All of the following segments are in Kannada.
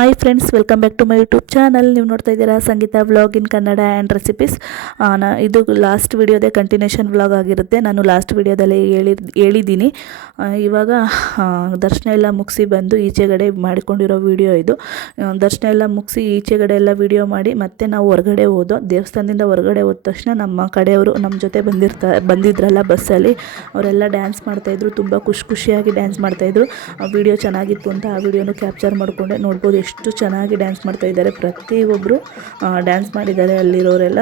Hi friends, welcome back to my YouTube channel. ನೀವು ನೋಡ್ತಾ ಇದ್ದೀರಾ Sangeetha vlog in Kannada and recipes. ಇದು ಲಾಸ್ಟ್ ವಿಡಿಯೋದೇ ಕಂಟಿನ್ಯೂಷನ್ ವ್ಲಾಗ್ ಆಗಿರುತ್ತೆ. ನಾನು ಲಾಸ್ಟ್ ವಿಡಿಯೋದಲ್ಲಿ ಹೇಳಿದ್ದೀನಿ. ಇವಾಗ ದರ್ಶನ ಎಲ್ಲ ಮುಗಿಸಿ ಬಂದು ಈಚೆಗಡೆ ಮಾಡಿಕೊಂಡಿರೋ ವಿಡಿಯೋ ಇದು. ದರ್ಶನ ಎಲ್ಲ ಮುಗಿಸಿ ಈಚೆಗಡೆ ಎಲ್ಲ ವಿಡಿಯೋ ಮಾಡಿ ಮತ್ತೆ ನಾವು ಹೊರಗಡೆ ಹೋದೋ. ದೇವಸ್ಥಾನದಿಂದ ಹೊರಗಡೆ ಹೋದ ತಕ್ಷಣ ನಮ್ಮ ಕಡೆಯವರು ನಮ್ಮ ಜೊತೆ ಬಂದಿದ್ರಲ್ಲ ಬಸ್ಸಲ್ಲಿ, ಅವರೆಲ್ಲ ಡ್ಯಾನ್ಸ್ ಮಾಡ್ತಾಯಿದ್ರು. ತುಂಬ ಖುಷಿಯಾಗಿ ಡ್ಯಾನ್ಸ್ ಮಾಡ್ತಾಯಿದ್ರು. ವಿಡಿಯೋ ಚೆನ್ನಾಗಿತ್ತು ಅಂತ ಆ ವಿಡಿಯೋನು ಕ್ಯಾಪ್ಚರ್ ಮಾಡಿಕೊಂಡೆ. ನೋಡ್ಬೋದು ಎಷ್ಟು ಚೆನ್ನಾಗಿ ಡ್ಯಾನ್ಸ್ ಮಾಡ್ತಾ ಇದ್ದಾರೆ. ಪ್ರತಿಯೊಬ್ಬರು ಡ್ಯಾನ್ಸ್ ಮಾಡಿದ್ದಾರೆ ಅಲ್ಲಿರೋರೆಲ್ಲ.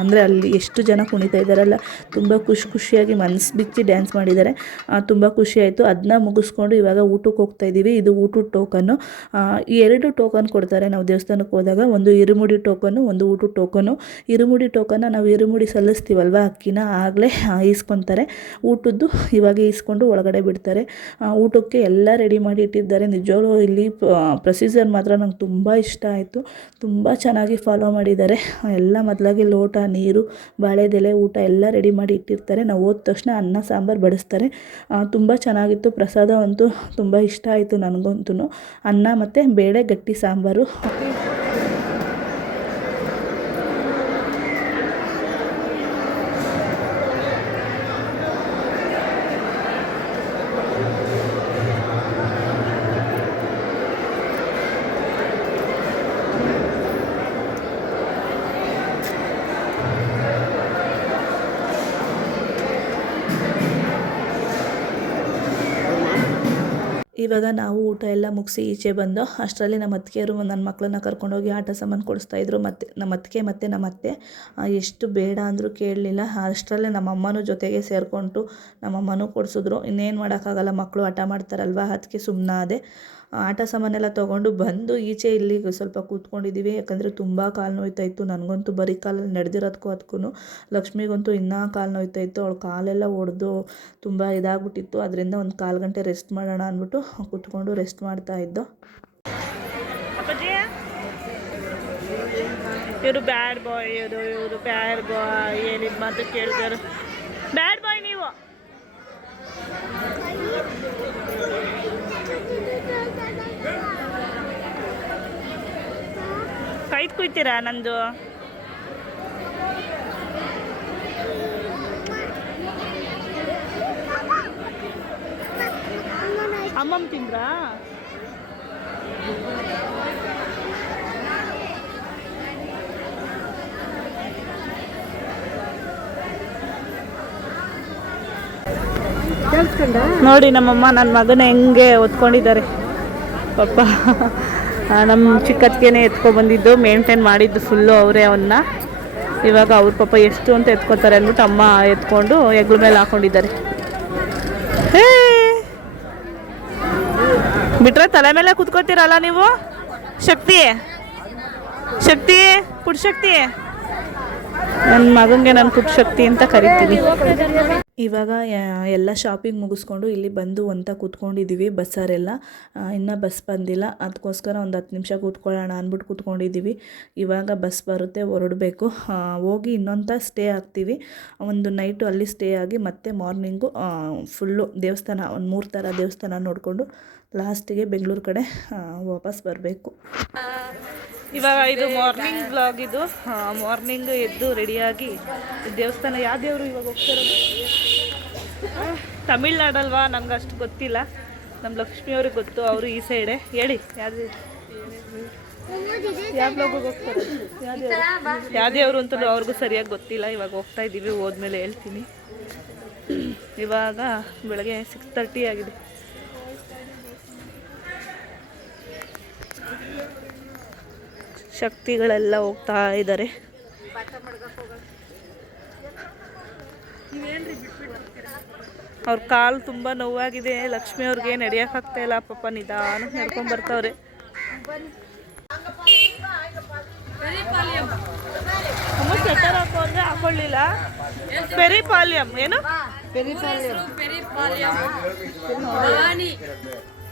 ಅಂದರೆ ಅಲ್ಲಿ ಎಷ್ಟು ಜನ ಕುಣಿತಾ ಇದ್ದಾರಲ್ಲ, ತುಂಬ ಖುಷಿಯಾಗಿ ಮನಸ್ಸು ಬಿಚ್ಚಿ ಡ್ಯಾನ್ಸ್ ಮಾಡಿದ್ದಾರೆ. ತುಂಬ ಖುಷಿಯಾಯಿತು. ಅದನ್ನ ಮುಗಿಸ್ಕೊಂಡು ಇವಾಗ ಊಟಕ್ಕೆ ಹೋಗ್ತಾ ಇದ್ದೀವಿ. ಇದು ಊಟದ ಟೋಕನ್ನು. ಈ 2 ಟೋಕನ್ ಕೊಡ್ತಾರೆ ನಾವು ದೇವಸ್ಥಾನಕ್ಕೆ ಹೋದಾಗ. ಒಂದು ಇರುಮುಡಿ ಟೋಕನ್ನು, ಒಂದು ಊಟದ ಟೋಕನ್ನು. ಇರುಮುಡಿ ಟೋಕನ್ನ ನಾವು ಇರುಮುಡಿ ಸಲ್ಲಿಸ್ತೀವಲ್ವ, ಅಕ್ಕಿನ ಆಗಲೇ ಈಸ್ಕೊತಾರೆ. ಊಟದ್ದು ಇವಾಗ ಈಸ್ಕೊಂಡು ಒಳಗಡೆ ಬಿಡ್ತಾರೆ. ಊಟಕ್ಕೆ ಎಲ್ಲ ರೆಡಿ ಮಾಡಿ ಇಟ್ಟಿದ್ದಾರೆ. ನಿಜವಾಗ್ಲೂ ಇಲ್ಲಿ ಪ್ರೊಸೀಜರ್ ಮಾತ್ರ ನಂಗೆ ತುಂಬ ಇಷ್ಟ ಆಯಿತು. ತುಂಬ ಚೆನ್ನಾಗಿ ಫಾಲೋ ಮಾಡಿದ್ದಾರೆ. ಎಲ್ಲ ಮೊದಲಾಗಿ ಲೋಟ, ನೀರು, ಬಾಳೆದೆಲೆ, ಊಟ ಎಲ್ಲ ರೆಡಿ ಮಾಡಿ ಇಟ್ಟಿರ್ತಾರೆ. ನಾವು ಹೋದ ತಕ್ಷಣ ಅನ್ನ ಸಾಂಬಾರು ಬಡಿಸ್ತಾರೆ. ತುಂಬ ಚೆನ್ನಾಗಿತ್ತು. ಪ್ರಸಾದ ಅಂತೂ ತುಂಬ ಇಷ್ಟ ಆಯಿತು ನನಗಂತೂ. ಅನ್ನ ಮತ್ತು ಬೇಳೆ ಗಟ್ಟಿ ಸಾಂಬಾರು. ಇವಾಗ ನಾವು ಊಟ ಎಲ್ಲ ಮುಗಿಸಿ ಈಚೆ ಬಂದು ಅಷ್ಟರಲ್ಲಿ ನಮ್ಮ ಅತ್ತಿಗೆಯರು ನನ್ನ ಮಕ್ಕಳನ್ನ ಕರ್ಕೊಂಡೋಗಿ ಆಟ ಸಾಮಾನು ಕೊಡಿಸ್ತಾಯಿದ್ರು. ಮತ್ತು ನಮ್ಮ ಅತ್ತಿಗೆ ಮತ್ತು ನಮ್ಮ ಅತ್ತೆ ಎಷ್ಟು ಬೇಡ ಅಂದರೂ ಕೇಳಲಿಲ್ಲ. ಅಷ್ಟರಲ್ಲೇ ನಮ್ಮಮ್ಮನೂ ಜೊತೆಗೆ ಸೇರಿಕೊಂಡು ನಮ್ಮಮ್ಮನೂ ಕೊಡಿಸಿದ್ರು. ಇನ್ನೇನು ಮಾಡೋಕ್ಕಾಗಲ್ಲ, ಮಕ್ಕಳು ಹಠ ಮಾಡ್ತಾರಲ್ವ, ಅದಕ್ಕೆ ಸುಮ್ಮನಾದೆ. ಆಟ ಸಾಮಾನೆಲ್ಲ ತೊಗೊಂಡು ಬಂದು ಈಚೆ ಇಲ್ಲಿ ಸ್ವಲ್ಪ ಕೂತ್ಕೊಂಡಿದ್ದೀವಿ. ಯಾಕಂದರೆ ತುಂಬ ಕಾಲು ನೋಯ್ತಾಯಿತ್ತು. ನನಗಂತೂ ಬರೀ ಕಾಲಲ್ಲಿ ನಡೆದಿರೋದಕ್ಕೂ ಅದಕ್ಕೂ. ಲಕ್ಷ್ಮಿಗಂತೂ ಇನ್ನೂ ಕಾಲು ನೋಯ್ತಾಯಿತ್ತು. ಅವಳು ಕಾಲೆಲ್ಲ ಒಡೆದು ತುಂಬ ಇದಾಗ್ಬಿಟ್ಟಿತ್ತು. ಅದರಿಂದ ಒಂದು 1/4 ಗಂಟೆ ರೆಸ್ಟ್ ಮಾಡೋಣ ಅಂದ್ಬಿಟ್ಟು ಕೂತ್ಕೊಂಡು ರೆಸ್ಟ್ ಮಾಡ್ತಾಯಿದ್ದೋ. ಇವರು ಬ್ಯಾಡ್ ಬಾಯ್, ಇವರು ಬ್ಯಾಡ್ ಬಾಯ್, ಏನಿದು ಮಾತು ಕೇಳ್ತಾರೆ. ಬ್ಯಾಡ್ ಬಾಯ್ ನೀವು. ಕೈದು ಕುಯ್ತೀರಾ ನಂದು? ಅಮ್ಮಮ್ಮ ತಿಂದ್ರಾ? ನೋಡಿ ನಮ್ಮಮ್ಮ ನನ್ನ ಮಗನ ಹೆಂಗೆ ಒತ್ಕೊಂಡಿದ್ದಾರೆ ಪಾಪ. ನಮ್ಮ ಚಿಕ್ಕತ್ತಿಗೆನೇ ಎತ್ಕೊಬಂದಿದ್ದು, ಮೇಂಟೈನ್ ಮಾಡಿದ್ದು ಫುಲ್ಲು ಅವರೇ ಅವನ್ನ. ಇವಾಗ ಅವ್ರ ಪಾಪ ಎಷ್ಟು ಅಂತ ಎತ್ಕೋತಾರೆ ಅಂದ್ಬಿಟ್ಟು ಅಮ್ಮ ಎತ್ಕೊಂಡು ಹೆಗ್ಲ ಮೇಲೆ ಹಾಕೊಂಡಿದ್ದಾರೆ. ಬಿಟ್ರೆ ತಲೆ ಮೇಲೆ ಕುತ್ಕೋತೀರಲ್ಲ ನೀವು. ಶಕ್ತಿ ಶಕ್ತಿ ಪುಟ್ಶಕ್ತಿ, ನನ್ನ ಮಗನಿಗೆ ನಾನು ಪುಟ್ಶಕ್ತಿ ಅಂತ ಕರಿತೀನಿ. ಇವಾಗ ಎಲ್ಲ ಶಾಪಿಂಗ್ ಮುಗಿಸ್ಕೊಂಡು ಇಲ್ಲಿ ಬಂದು ಅಂತ ಕೂತ್ಕೊಂಡಿದ್ದೀವಿ. ಬಸ್ಸಾರೆಲ್ಲ ಇನ್ನೂ ಬಸ್ ಬಂದಿಲ್ಲ. ಅದಕ್ಕೋಸ್ಕರ ಒಂದು 10 ನಿಮಿಷ ಕೂತ್ಕೊಳ್ಳೋಣ ಅಂದ್ಬಿಟ್ಟು ಕೂತ್ಕೊಂಡಿದ್ದೀವಿ. ಇವಾಗ ಬಸ್ ಬರುತ್ತೆ, ಹೊರಡಬೇಕು. ಹೋಗಿ ಇನ್ನೊಂದು ಸ್ಟೇ ಆಗ್ತೀವಿ. ಒಂದು ನೈಟು ಅಲ್ಲಿ ಸ್ಟೇ ಆಗಿ ಮತ್ತೆ ಮಾರ್ನಿಂಗು ಫುಲ್ಲು ದೇವಸ್ಥಾನ, ಒಂದು 3 ಥರ ದೇವಸ್ಥಾನ ನೋಡಿಕೊಂಡು ಲಾಸ್ಟಿಗೆ ಬೆಂಗಳೂರು ಕಡೆ ವಾಪಸ್ ಬರಬೇಕು. ಇವಾಗ ಇದು ಮಾರ್ನಿಂಗ್ ಬ್ಲಾಗ್. ಇದು ಮಾರ್ನಿಂಗ್ ಎದ್ದು ರೆಡಿಯಾಗಿ ದೇವಸ್ಥಾನ, ಯಾವ ದೇವರು ಇವಾಗ ಹೋಗ್ತಾರೋದು ತಮಿಳ್ನಾಡಲ್ವಾ, ನಮ್ಗೆ ಅಷ್ಟು ಗೊತ್ತಿಲ್ಲ. ನಮ್ಮ ಲಕ್ಷ್ಮಿಯವ್ರಿಗೆ ಗೊತ್ತು, ಅವರು ಈ ಸೈಡೆ. ಹೇಳಿ ಯಾವ ಬ್ಲಾಗಿಗೆ ಹೋಗ್ತಾರೆ, ಯಾವ ದೇವರು ಅಂತಲೂ ಅವ್ರಿಗೂ ಸರಿಯಾಗಿ ಗೊತ್ತಿಲ್ಲ. ಇವಾಗ ಹೋಗ್ತಾ ಇದ್ದೀವಿ, ಹೋದ್ಮೇಲೆ ಹೇಳ್ತೀನಿ. ಇವಾಗ ಬೆಳಗ್ಗೆ 6:30 ಆಗಿದೆ. ಶಕ್ತಿಗಳೆಲ್ಲ ಹೋಗ್ತಾ ಇದ್ದಾರೆ. ಅವ್ರ ಕಾಲು ತುಂಬ ನೋವಾಗಿದೆ. ಲಕ್ಷ್ಮಿ ಅವ್ರಿಗೆ ನಡೆಯೋಕ್ಕಾಗ್ತಾ ಇಲ್ಲ ಪಾಪ, ನಿಧಾನ ನಡ್ಕೊಂಡು ಬರ್ತಾವ್ರೆ. ಸ್ವೆಟರ್ ಹಾಕೋ ಅಂದರೆ ಹಾಕೊಳ್ಳಿಲ್ಲ. ಪೆರಿಪಾಳ್ಯಂ ಏನು?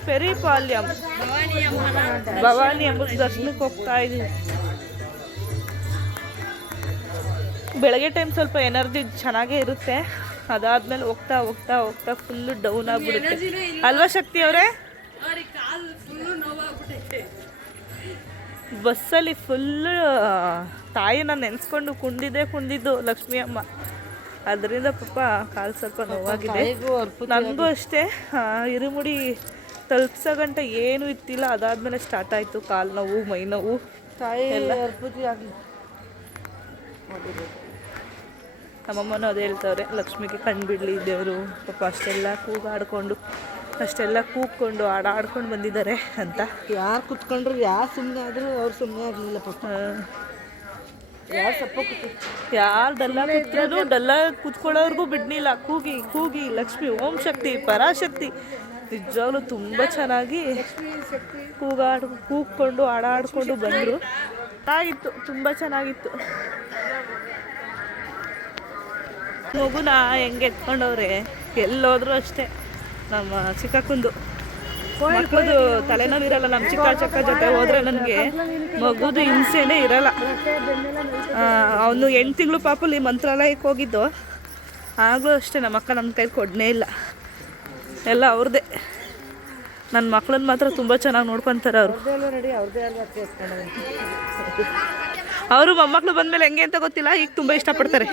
ಪೆರಿಪಾಳ್ಯಂ ಭವಾನಿ ಎಂಬ ದರ್ಶನಕ್ಕೆ ಹೋಗ್ತಾ ಇದ್ದೀವಿ. ಬೆಳಗ್ಗೆ ಟೈಮ್ ಸ್ವಲ್ಪ ಎನರ್ಜಿ ಚೆನ್ನಾಗೇ ಇರುತ್ತೆ. ಅದಾದ್ಮೇಲೆ ಹೋಗ್ತಾ ಹೋಗ್ತಾ ಹೋಗ್ತಾ ಫುಲ್ಲು ಡೌನ್ ಆಗ್ಬಿಡುತ್ತೆ ಅಲ್ವಾ ಶಕ್ತಿ ಅವರೇ? ಬಸ್ಸಲ್ಲಿ ಫುಲ್ಲು ತಾಯಿನ ನೆನೆಸ್ಕೊಂಡು ಕುಂದಿದ್ದು ಲಕ್ಷ್ಮಿ ಅಮ್ಮ. ಅದರಿಂದ ಪಾಪ ಕಾಲು ಸ್ವಲ್ಪ ನೋವಾಗಿದೆ. ನನಗೂ ಅಷ್ಟೇ ಇರುಮುಡಿ ತಲುಪ್ಸೋ ಗಂಟೆ ಏನೂ ಇತ್ತಿಲ್ಲ. ಅದಾದಮೇಲೆ ಸ್ಟಾರ್ಟ್ ಆಯಿತು ಕಾಲು ನೋವು, ಮೈ ನೋವು ಎಲ್ಲ. ನಮ್ಮಮ್ಮನೂ ಅದೇ ಹೇಳ್ತವ್ರೆ, ಲಕ್ಷ್ಮಿಗೆ ಕಣ್ಣು ಬಿಡಲಿ ದೇವರು, ಪಾಪ ಅಷ್ಟೆಲ್ಲ ಕೂಗ್ಕೊಂಡು ಆಡ್ಕೊಂಡು ಬಂದಿದ್ದಾರೆ ಅಂತ. ಯಾರು ಕುತ್ಕೊಂಡ್ರು, ಯಾರು ಸುಮ್ಮನೆ ಆದರೂ ಅವ್ರು ಸುಮ್ಮನೆ ಆಗಲಿಲ್ಲ ಪಾಪ. ಯಾರು ಸಪ್ಪ ಯಾರು ಡಲ್ಲ ಕೂತ್ಕೊಳ್ಳೋರ್ಗೂ ಬಿಡ್ನಿಲ್ಲ. ಕೂಗಿ ಲಕ್ಷ್ಮಿ ಓಂ ಶಕ್ತಿ ಪರಾಶಕ್ತಿ ನಿಜವಾಗ್ಲೂ ತುಂಬ ಚೆನ್ನಾಗಿ ಕೂಗ್ಕೊಂಡು ಆಡ್ಕೊಂಡು ಬಂದರು. ಚೆನ್ನಾಗಿತ್ತು, ತುಂಬ ಚೆನ್ನಾಗಿತ್ತು. ಮಗುನ ಹೆಂಗೆ ಎತ್ಕೊಂಡವ್ರೆ, ಎಲ್ಲೋದ್ರು ಅಷ್ಟೇ. ನಮ್ಮ ಚಿಕ್ಕಕ್ಕಂದು ಮಕ್ಕಳದು ತಲೆನೋವು ಇರಲ್ಲ. ನಮ್ಮ ಚಿಕ್ಕ ಜೊತೆ ಹೋದರೆ ನನಗೆ ಮಗುದು ಹಿಂಸೆನೇ ಇರಲ್ಲ. ಅವನು 8 ತಿಂಗಳು ಪಾಪಲ್ಲಿ ಮಂತ್ರಾಲಯಕ್ಕೆ ಹೋಗಿದ್ದು. ಆಗಲೂ ಅಷ್ಟೇ ನಮ್ಮ ಅಕ್ಕ ನನ್ನ ಕೈಲಿ ಕೊಡನೇ ಇಲ್ಲ, ಎಲ್ಲ ಅವ್ರದ್ದೇ. ನನ್ನ ಮಕ್ಕಳನ್ನ ಮಾತ್ರ ತುಂಬ ಚೆನ್ನಾಗಿ ನೋಡ್ಕೊತಾರೆ ಅವರು. ಅವರು ಮೊಮ್ಮಕ್ಕಳು ಬಂದಮೇಲೆ ಹೆಂಗೆ ಅಂತ ಗೊತ್ತಿಲ್ಲ, ಈಗ ತುಂಬ ಇಷ್ಟಪಡ್ತಾರೆ.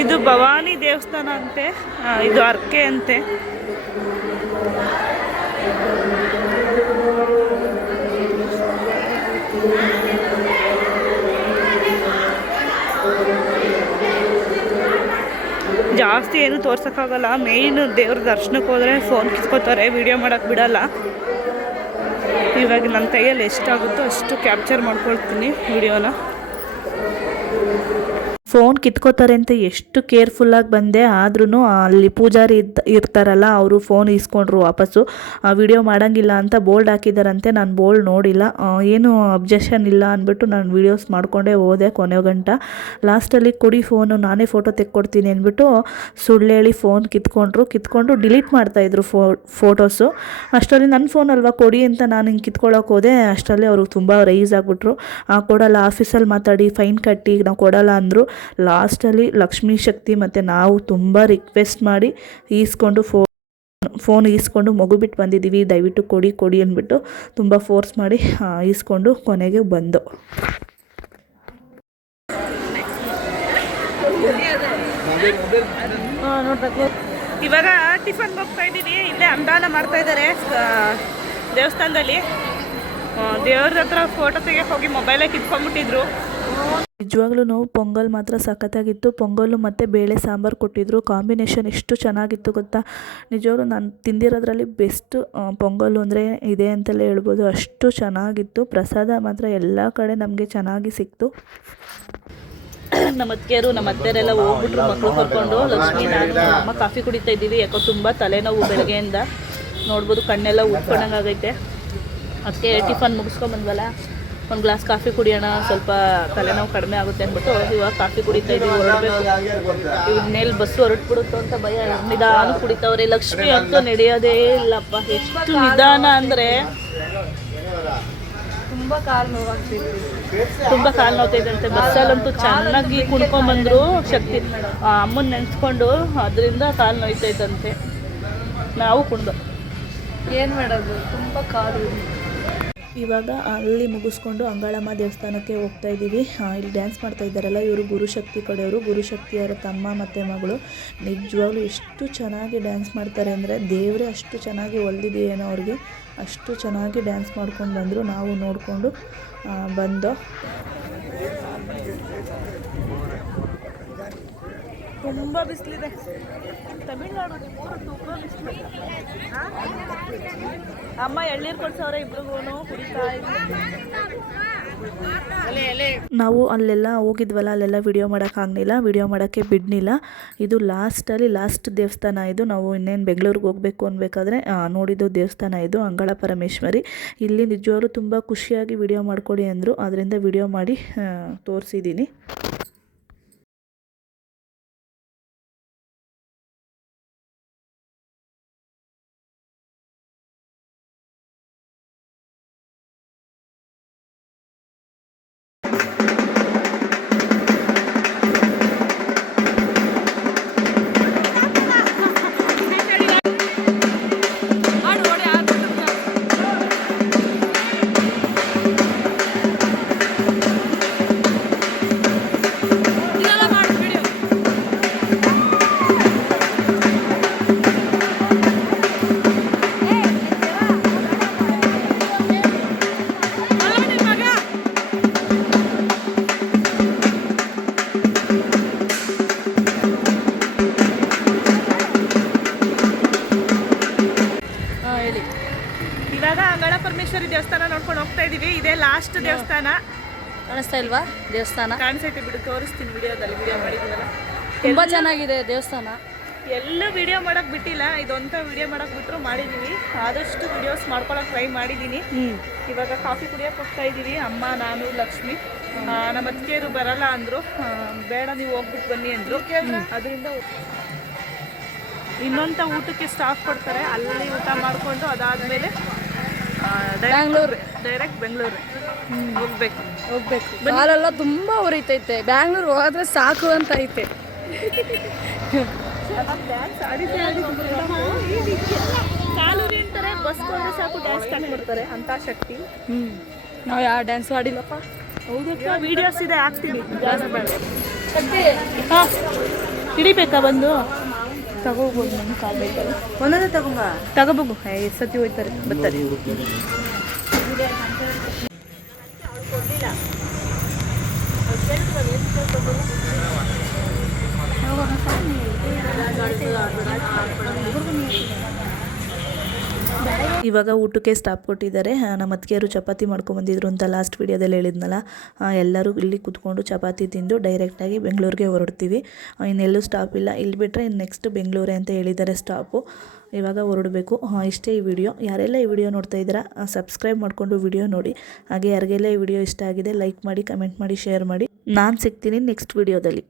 ಇದು ಭವಾನಿ ದೇವಸ್ಥಾನ ಅಂತೆ, ಇದು ಅರ್ಕೆ ಅಂತೆ. ಜಾಸ್ತಿ ಏನು ತೋರ್ಸೋಕ್ಕಾಗಲ್ಲ. ಮೇಯ್ನು ದೇವ್ರ ದರ್ಶನಕ್ಕೆ ಹೋದರೆ ಫೋನ್ ಕಿತ್ಕೋತಾರೆ, ವಿಡಿಯೋ ಮಾಡೋಕ್ಕೆ ಬಿಡಲ್ಲ. ಇವಾಗ ನನ್ನ ಕೈಯಲ್ಲಿ ಎಷ್ಟಾಗುತ್ತೋ ಅಷ್ಟು ಕ್ಯಾಪ್ಚರ್ ಮಾಡ್ಕೊಳ್ತೀನಿ ವಿಡಿಯೋನ. ಫೋನ್ ಕಿತ್ಕೋತಾರೆ ಅಂತ ಎಷ್ಟು ಕೇರ್ಫುಲ್ಲಾಗಿ ಬಂದೆ, ಆದ್ರೂ ಅಲ್ಲಿ ಪೂಜಾರಿ ಇರ್ತಾರಲ್ಲ, ಅವರು ಫೋನ್ ಇಸ್ಕೊಂಡ್ರು ವಾಪಸ್ಸು. ವಿಡಿಯೋ ಮಾಡೋಂಗಿಲ್ಲ ಅಂತ ಬೋಲ್ಡ್ ಹಾಕಿದಾರಂತೆ. ನಾನು ಬೋಲ್ಡ್ ನೋಡಿಲ್ಲ, ಏನು ಅಬ್ಜೆಕ್ಷನ್ ಇಲ್ಲ ಅಂದ್ಬಿಟ್ಟು ನಾನು ವೀಡಿಯೋಸ್ ಮಾಡಿಕೊಂಡೇ ಹೋದೆ ಕೊನೆ ಗಂಟ. ಲಾಸ್ಟಲ್ಲಿ ಕೊಡಿ ಫೋನು, ನಾನೇ ಫೋಟೋ ತೆಕ್ಕೊಡ್ತೀನಿ ಅಂದ್ಬಿಟ್ಟು ಸುಳ್ಳು ಹೇಳಿ ಫೋನ್ ಕಿತ್ಕೊಂಡು ಡಿಲೀಟ್ ಮಾಡ್ತಾಯಿದ್ರು ಫೋಟೋಸು. ಅಷ್ಟರಲ್ಲಿ ನನ್ನ ಫೋನ್ ಅಲ್ವಾ ಕೊಡಿ ಅಂತ ನಾನು ಹಿಂಗೆ ಕಿತ್ಕೊಳ್ಳೋಕೆ ಹೋದೆ. ಅಷ್ಟರಲ್ಲಿ ಅವರು ತುಂಬ ರೈಸ್ ಆಗಿಬಿಟ್ರು. ಕೊಡಲ್ಲ, ಆಫೀಸಲ್ಲಿ ಮಾತಾಡಿ ಫೈನ್ ಕಟ್ಟಿ ನಾವು ಕೊಡಲ್ಲ ಅಂದರು. ಲಾಸ್ಟಲ್ಲಿ ಲಕ್ಷ್ಮೀ ಶಕ್ತಿ ಮತ್ತು ನಾವು ತುಂಬ ರಿಕ್ವೆಸ್ಟ್ ಮಾಡಿ ಫೋನ್ ಈಸ್ಕೊಂಡು ಮಗು ಬಿಟ್ಟು ಬಂದಿದ್ದೀವಿ, ದಯವಿಟ್ಟು ಕೊಡಿ ಅಂದ್ಬಿಟ್ಟು ತುಂಬ ಫೋರ್ಸ್ ಮಾಡಿ ಈಸ್ಕೊಂಡು ಕೊನೆಗೆ ಬಂದು. ಇವಾಗ ಟಿಫನ್ಗೆ ಹೋಗ್ತಾ ಇದ್ದೀನಿ. ಇಲ್ಲೇ ಅನ್ನದಾನ ಮಾಡ್ತಾ ಇದ್ದಾರೆ ದೇವಸ್ಥಾನದಲ್ಲಿ. ದೇವ್ರ ಹತ್ರ ಫೋಟೋ ತೆಗಿಯೋಕೆ ಹೋಗಿ ಮೊಬೈಲೇ ಕಿತ್ಕೊಂಡ್ಬಿಟ್ಟಿದ್ರು. ನಿಜವಾಗ್ಲೂ ಪೊಂಗಲ್ ಮಾತ್ರ ಸಖತ್ತಾಗಿತ್ತು. ಪೊಂಗಲ್ಲು ಮತ್ತು ಬೇಳೆ ಸಾಂಬಾರು ಕೊಟ್ಟಿದ್ದರು. ಕಾಂಬಿನೇಷನ್ ಎಷ್ಟು ಚೆನ್ನಾಗಿತ್ತು ಗೊತ್ತಾ. ನಿಜವಾಗ್ಲೂ ನಾನು ತಿಂದಿರೋದ್ರಲ್ಲಿ ಬೆಸ್ಟ್ ಪೊಂಗಲ್ಲು ಅಂದರೆ ಇದೆ ಅಂತಲೇ ಹೇಳ್ಬೋದು, ಅಷ್ಟು ಚೆನ್ನಾಗಿತ್ತು. ಪ್ರಸಾದ ಮಾತ್ರ ಎಲ್ಲ ಕಡೆ ನಮಗೆ ಚೆನ್ನಾಗಿ ಸಿಕ್ತು. ನಮ್ಮ ಅತ್ತೆಯರೆಲ್ಲ ಹೋಗ್ಬಿಟ್ರು ಮಕ್ಕಳು ಕರ್ಕೊಂಡು. ಲಕ್ಷ್ಮಿ ನಾನು ಅಮ್ಮ ಕಾಫಿ ಕುಡಿತಾ ಇದ್ದೀವಿ. ಯಾಕೋ ತುಂಬ ತಲೆನೋವು ಬೆಳಗ್ಗೆಯಿಂದ, ನೋಡ್ಬೋದು ಕಣ್ಣೆಲ್ಲ ಉಟ್ಕೊಂಡಂಗಾಗೈತೆ. ಅದಕ್ಕೆ ಟಿಫನ್ ಮುಗಿಸ್ಕೊಂಬಂದ್ವಲ್ಲ, ಒಂದು ಗ್ಲಾಸ್ ಕಾಫಿ ಕುಡಿಯೋಣ, ಸ್ವಲ್ಪ ತಲೆನೋವು ಕಡಿಮೆ ಆಗುತ್ತೆ ಅಂದ್ಬಿಟ್ಟು ಇವಾಗ ಕಾಫಿ ಕುಡಿತಾ ಇದ್ದೀವಿ. ಇನ್ನೇಲಿ ಬಸ್ಸು ಹೊರಟ್ಬಿಡುತ್ತೋ ಅಂತ ಭಯ. ನಿಧಾನ ಕುಡಿತಾವ್ರೆ. ಲಕ್ಷ್ಮಿ ಅಂತೂ ನಡೆಯೋದೇ ಇಲ್ಲಪ್ಪ, ಎಷ್ಟು ನಿಧಾನ ಅಂದರೆ ತುಂಬ ಕಾಲು ನೋವ್ತೈತಂತೆ. ಬಸ್ಸಲ್ಲಂತೂ ಚೆನ್ನಾಗಿ ಕುಣ್ಕೊಂಬಂದರು. ಶಕ್ತಿ ಅಮ್ಮನ ನೆನೆಸ್ಕೊಂಡು, ಅದರಿಂದ ಕಾಲು ನೋಯ್ತೈತಂತೆ. ನಾವು ಕುಣ್ದು ಏನು ಮಾಡೋದು, ತುಂಬ ಕಾಲು. ಇವಾಗ ಅಲ್ಲಿ ಮುಗಿಸ್ಕೊಂಡು ಅಂಗಳಮ್ಮ ದೇವಸ್ಥಾನಕ್ಕೆ ಹೋಗ್ತಾ ಇದ್ದೀವಿ. ಇಲ್ಲಿ ಡ್ಯಾನ್ಸ್ ಮಾಡ್ತಾ ಇದ್ದಾರಲ್ಲ, ಇವರು ಗುರುಶಕ್ತಿ ಕಡೆಯವರು. ಗುರುಶಕ್ತಿಯವರ ತಮ್ಮ ಮತ್ತು ಮಗಳು. ನಿಜವಾಗ್ಲೂ ಎಷ್ಟು ಚೆನ್ನಾಗಿ ಡ್ಯಾನ್ಸ್ ಮಾಡ್ತಾರೆ ಅಂದರೆ, ದೇವರೇ ಅಷ್ಟು ಚೆನ್ನಾಗಿ ಹೊಲ್ದಿದೆಯೇನೋ ಅವ್ರಿಗೆ. ಅಷ್ಟು ಚೆನ್ನಾಗಿ ಡ್ಯಾನ್ಸ್ ಮಾಡ್ಕೊಂಡು ಬಂದರು. ನಾವು ನೋಡಿಕೊಂಡು ಬಂದು. ತುಂಬ ಬಿಸಿಲಿದೆ ತಮಿಳ್ನಾಡು, ತುಂಬ ಬಿಸಿಲು. ಅಮ್ಮ ಎಳ್ನೀರು ಕೊಡ್ಸವ್ರೆ ಇಬ್ರಿಗೂ, ಕುಡಿತಾ ಇದ್ದೀವಿ. ನಾವು ಅಲ್ಲೆಲ್ಲ ಹೋಗಿದ್ವಲ್ಲ, ಅಲ್ಲೆಲ್ಲ ವಿಡಿಯೋ ಮಾಡೋಕ್ಕಾಗಲಿಲ್ಲ, ವಿಡಿಯೋ ಮಾಡೋಕ್ಕೆ ಬಿಡಲಿಲ್ಲ. ಇದು ಲಾಸ್ಟ್ ದೇವಸ್ಥಾನ ಇದು. ನಾವು ಇನ್ನೇನು ಬೆಂಗಳೂರಿಗೆ ಹೋಗಬೇಕು ಅನ್ಬೇಕಾದ್ರೆ ನೋಡಿದ್ದು ದೇವಸ್ಥಾನ ಇದು, ಅಂಗಳ ಪರಮೇಶ್ವರಿ. ಇಲ್ಲಿ ನಿಜವಾಗ್ಲೂ ತುಂಬ ಖುಷಿಯಾಗಿ ವಿಡಿಯೋ ಮಾಡ್ಕೊಳ್ಳಿ ಅಂದರು. ಅದರಿಂದ ವಿಡಿಯೋ ಮಾಡಿ ತೋರಿಸಿದ್ದೀನಿ. ದೇವಸ್ಥಾನ ನೋಡ್ಕೊಂಡು ಹೋಗ್ತಾ ಇದೀವಿ. ಇದೇ ಲಾಸ್ಟ್ ದೇವಸ್ಥಾನ. ಕಾಣಿಸ್ತಾ ಇಲ್ವಾ ದೇವಸ್ಥಾನ? ಕಾಣಿಸೈತೆ ಬಿಡು, ತೋರಿಸ್ತೀನಿ ವಿಡಿಯೋದಲ್ಲಿ. ವಿಡಿಯೋ ಮಾಡಿದ್ವಲ್ಲ, ತುಂಬ ಚೆನ್ನಾಗಿದೆ ದೇವಸ್ಥಾನ. ಎಲ್ಲ ವಿಡಿಯೋ ಮಾಡೋಕೆ ಬಿಟ್ಟಿಲ್ಲ, ಇದೊಂಥ ವಿಡಿಯೋ ಮಾಡೋಕೆ ಬಿಟ್ಟರು ಮಾಡಿದ್ದೀವಿ. ಆದಷ್ಟು ವಿಡಿಯೋಸ್ ಮಾಡ್ಕೊಳಕ್ಕೆ ಟ್ರೈ ಮಾಡಿದ್ದೀನಿ. ಇವಾಗ ಕಾಫಿ ಕುಡಿಯೋಕೆ ಹೋಗ್ತಾ ಇದ್ದೀವಿ, ಅಮ್ಮ, ನಾನು, ಲಕ್ಷ್ಮಿ. ನಮ್ಮ ಅತ್ತಿಗೆಯರು ಬರಲ್ಲ ಅಂದರು, ಬೇಡ ನೀವು ಹೋಗ್ಬಿಟ್ಟು ಬನ್ನಿ ಅಂದರು. ಅದರಿಂದ ಇನ್ನೊಂಥ ಊಟಕ್ಕೆ ಸ್ಟಾಪ್ ಕೊಡ್ತಾರೆ, ಅಲ್ಲಿ ಊಟ ಮಾಡಿಕೊಂಡು ಅದಾದಮೇಲೆ ಡೈರೆಕ್ಟ್ ಬೆಂಗಳೂರು ಹೋಗ್ಬೇಕು. ಕಾಲೆಲ್ಲ ತುಂಬ ಉರಿತೈತೆ. ಬ್ಯಾಂಗ್ಳೂರು ಹೋದ್ರೆ ಸಾಕು ಅಂತ ಐತೆ. ಕಾಲೂರಿ ಅಂತಾರೆ, ಬಸ್ ಹೋದ್ರೆ ಸಾಕು ಡ್ಯಾನ್ಸ್ ಸ್ಟಾರ್ಟ್ ಮಾಡ್ತಾರೆ ಅಂತ ಶಕ್ತಿ. ನಾವು ಯಾವ ಡ್ಯಾನ್ಸು ಆಡಿಲ್ಲಪ್ಪ. ಹೌದಕ್ಕ, ವಿಡಿಯೋಸ್ ಇದೆ, ಹಾಕ್ತೀನಿ. ಜಾಸ್ತಿ ಬೇಡ. ಹಾಂ, ಹಿಡಿಬೇಕಾ ಬಂದು ತಗೋಬೋದು. ನನ್ನ ಕಾಲು ಬೇಕಲ್ಲ, ಒಂದೊಂದೇ ತಗೋಬೇಕು. ಎಷ್ಟು ಸತಿ ಹೋಯ್ತಾರೆ ಬರ್ತಾರೆ. ಇವಾಗ ಊಟಕ್ಕೆ ಸ್ಟಾಪ್ ಕೊಟ್ಟಿದ್ದಾರೆ. ನಮ್ಮ ಅತ್ತಿಗೆಯರು ಚಪಾತಿ ಮಾಡ್ಕೊಂಬಂದಿದ್ರು ಅಂತ ಲಾಸ್ಟ್ ವಿಡಿಯೋದಲ್ಲಿ ಹೇಳಿದ್ನಲ್ಲ, ಎಲ್ಲರೂ ಇಲ್ಲಿ ಕೂತ್ಕೊಂಡು ಚಪಾತಿ ತಿಂದು ಡೈರೆಕ್ಟಾಗಿ ಬೆಂಗಳೂರಿಗೆ ಹೊರಡ್ತೀವಿ. ಇನ್ನೆಲ್ಲೂ ಸ್ಟಾಪ್ ಇಲ್ಲ, ಇಲ್ಲಿ ಬಿಟ್ಟರೆ ಇನ್ನು ನೆಕ್ಸ್ಟ್ ಬೆಂಗಳೂರೇ ಅಂತ ಹೇಳಿದ್ದಾರೆ ಸ್ಟಾಪು. ಇವಾಗ ಹೊರಡಬೇಕು. ಇಷ್ಟೇ ಈ ವಿಡಿಯೋ. ಯಾರೆಲ್ಲ ಈ ವಿಡಿಯೋ ನೋಡ್ತಾ ಇದ್ದೀರಾ ಸಬ್ಸ್ಕ್ರೈಬ್ ಮಾಡಿಕೊಂಡು ವಿಡಿಯೋ ನೋಡಿ. ಹಾಗೆ ಯಾರಿಗೆಲ್ಲ ಈ ವಿಡಿಯೋ ಇಷ್ಟ ಆಗಿದೆ ಲೈಕ್ ಮಾಡಿ, ಕಮೆಂಟ್ ಮಾಡಿ, ಶೇರ್ ಮಾಡಿ. ನಾನು ಸಿಗ್ತೀನಿ ನೆಕ್ಸ್ಟ್ ವಿಡಿಯೋದಲ್ಲಿ.